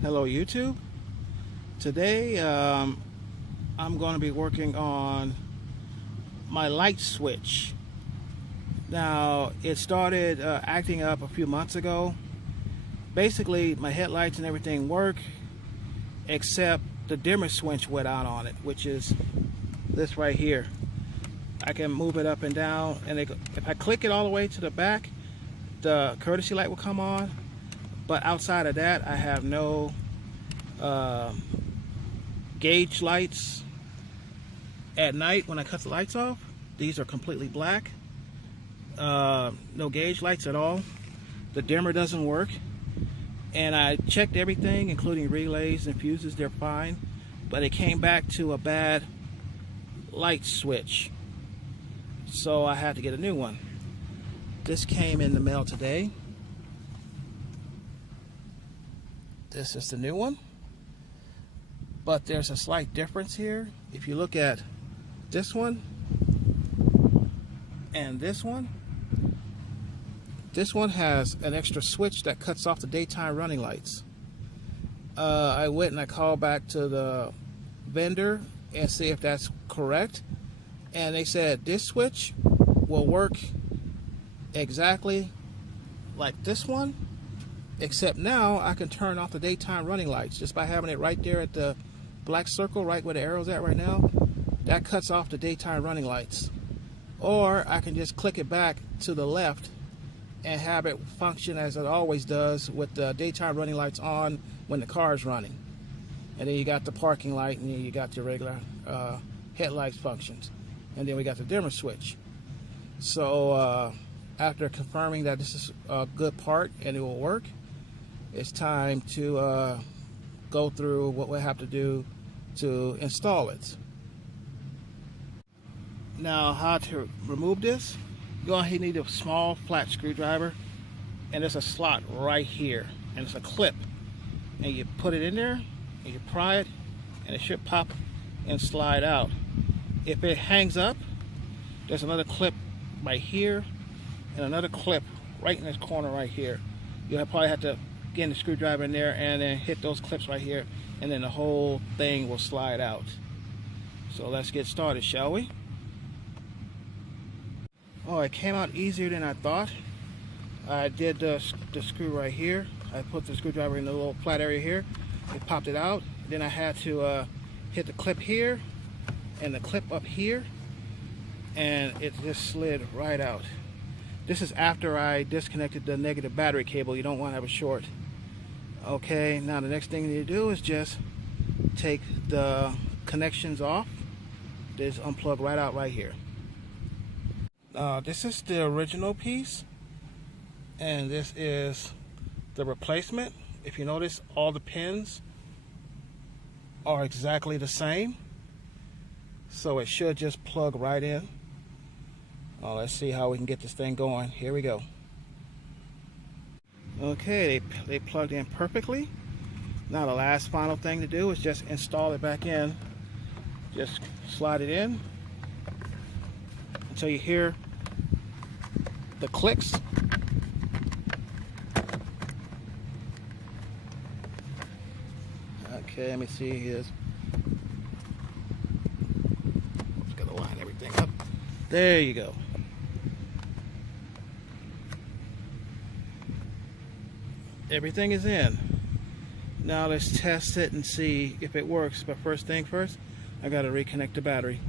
Hello YouTube. Today I'm going to be working on my light switch. Now it started acting up a few months ago. Basically my headlights and everything work except the dimmer switch went out on it, which is this right here. I can move it up and down, and if I click it all the way to the back, the courtesy light will come on. But outside of that, I have no gauge lights at night when I cut the lights off. These are completely black. No gauge lights at all. The dimmer doesn't work. And I checked everything, including relays and fuses, they're fine. But it came back to a bad light switch. So I had to get a new one. This came in the mail today. This is the new one, but there's a slight difference here. If you look at this one and this one has an extra switch that cuts off the daytime running lights. I went and I called back to the vendor and see if that's correct, and they said this switch will work exactly like this one, except now I can turn off the daytime running lights just by having it right there at the black circle, right where the arrow's at right now. That cuts off the daytime running lights. Or I can just click it back to the left and have it function as it always does, with the daytime running lights on when the car is running. And then you got the parking light, and then you got your regular headlights functions. And then we got the dimmer switch. So after confirming that this is a good part and it will work, it's time to go through what we have to do to install it. Now, how to remove this? You're going to need a small flat screwdriver, and there's a slot right here, and it's a clip, and you put it in there and you pry it, and it should pop and slide out. If it hangs up, there's another clip right here and another clip right in this corner right here. You'll probably have to get the screwdriver in there and then hit those clips right here, and then the whole thing will slide out. So let's get started, shall we? Oh, it came out easier than I thought. I did the screw right here. I put the screwdriver in the little flat area here. It popped it out. Then I had to hit the clip here and the clip up here, and it just slid right out. This is after I disconnected the negative battery cable. You don't want to have a short. Okay, now the next thing you need to do is just take the connections off. Just unplug right out right here. This is the original piece, and this is the replacement. If you notice, all the pins are exactly the same, so it should just plug right in. Let's see how we can get this thing going. Here we go. Okay, they plugged in perfectly. Now the last final thing to do is just install it back in. Just slide it in until you hear the clicks. Okay, let me see here. Just gotta line everything up. There you go. Everything is in. Now let's test it and see if it works. But first thing first, I gotta reconnect the battery.